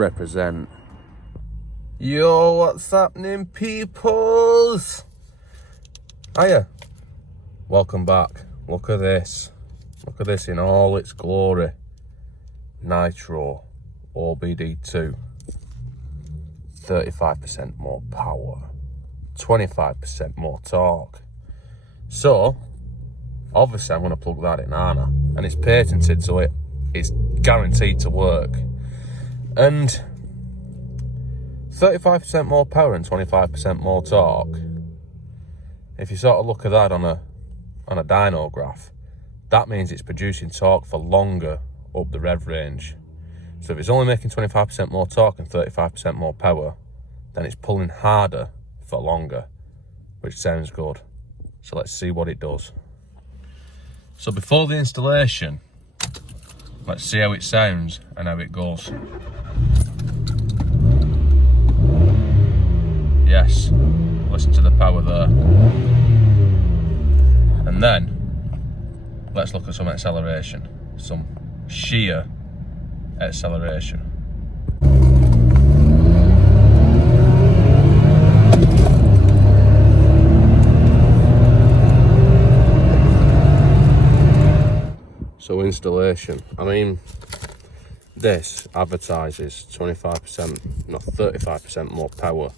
represent. Yo, what's happening, peoples? Hiya. Welcome back. Look at this. Look at this in all its glory. Nitro OBD2. 35% more power. 25% more torque. So, obviously I'm going to plug that in, aren't I? And it's patented, so it's guaranteed to work. And 35% more power and 25% more torque. If you sort of look at that on a dyno graph, that means it's producing torque for longer up the rev range. So if it's only making 25% more torque and 35% more power, then it's pulling harder for longer, which sounds good. So let's see what it does. So before the installation, let's see how it sounds and how it goes. Yes, listen to the power there. And then, let's look at some acceleration. Some sheer acceleration. So installation, I mean, this advertises 25%, not 35% more power,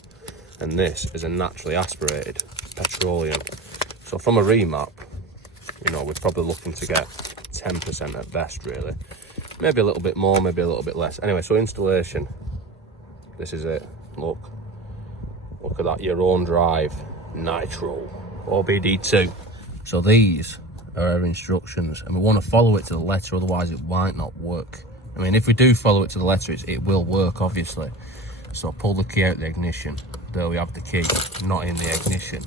and this is a naturally aspirated petroleum. So from a remap, you know, we're probably looking to get 10% at best, really. Maybe a little bit more, maybe a little bit less. Anyway, so installation, this is it. Look at that, your own drive, Nitro OBD2. So these are our instructions, and we want to follow it to the letter, otherwise it might not work. I mean, if we do follow it to the letter, it will work, obviously. So pull the key out of the ignition. There we have the key, not in the ignition.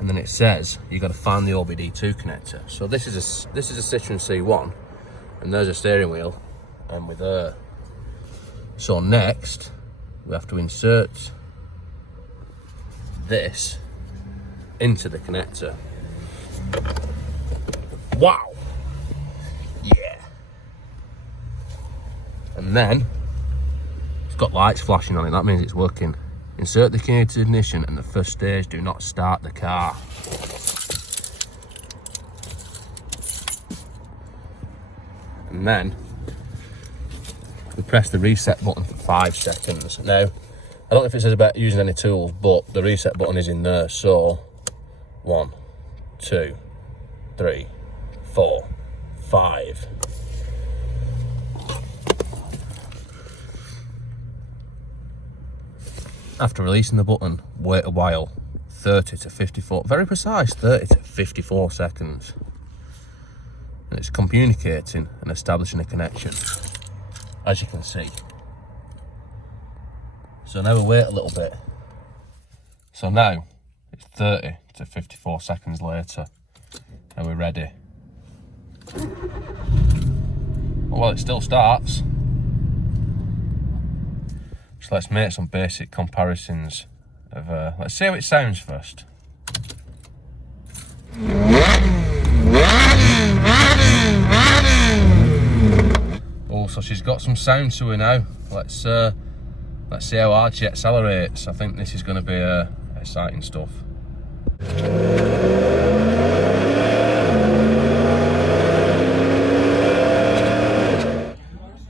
And then it says you got to find the OBD2 connector. So this is a Citroen C1, and there's a steering wheel, and we're there. So next we have to insert this into the connector. Wow! Yeah. And then it's got lights flashing on it. That means it's working. Insert the key into ignition, and the first stage, do not start the car. And then we press the reset button for 5 seconds. Now, I don't know if it says about using any tools, but the reset button is in there. So 1, 2, 3, 4, 5. After releasing the button, wait a while, 30 to 54, very precise, 30 to 54 seconds. And it's communicating and establishing a connection, as you can see. So now we wait a little bit. So now it's 30 to 54 seconds later, and we're ready. Well, it still starts. So let's make some basic comparisons of, let's see how it sounds first. Oh, so she's got some sound to her now. Let's see how hard she accelerates. I think this is going to be exciting stuff.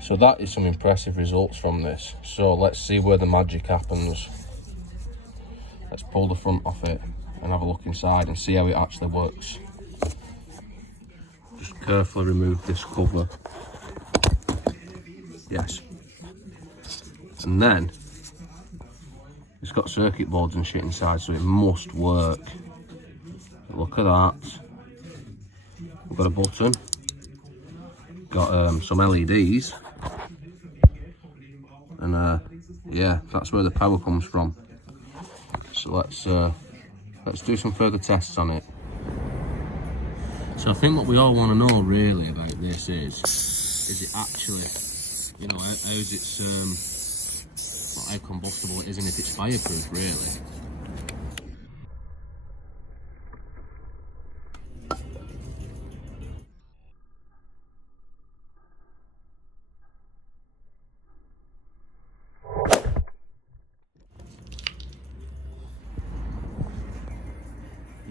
So that is some impressive results from this. So let's see where the magic happens. Let's pull the front off it and have a look inside and see how it actually works. Just carefully remove this cover. Yes. And then it's got circuit boards and shit inside, so it must work. Look at that. We've got a button. Got some LEDs. And yeah, that's where the power comes from. So let's do some further tests on it. So I think what we all want to know really about this is it actually, you know, how's it's not how combustible it is, and if it's fireproof really.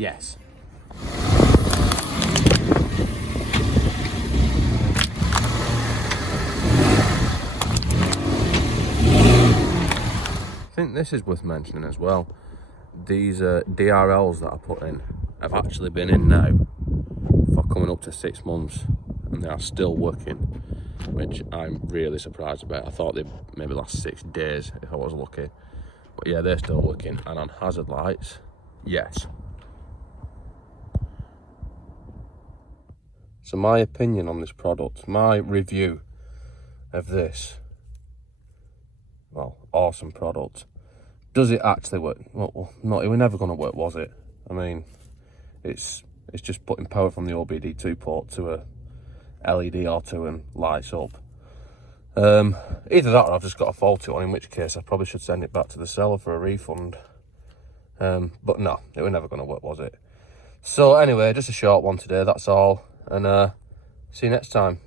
Yes. I think this is worth mentioning as well. These DRLs that I put in have actually been in now for coming up to 6 months, and they are still working, which I'm really surprised about. I thought they'd maybe last 6 days if I was lucky, but yeah, they're still working. And on hazard lights, yes. So my opinion on this product, my review of this, well, awesome product. Does it actually work? Well, no, it was never going to work, was it? I mean, it's just putting power from the OBD2 port to a LED or two and lights up. Either that or I've just got a faulty one, in which case I probably should send it back to the seller for a refund. But no, it was never going to work, was it? So anyway, just a short one today, that's all. And see you next time.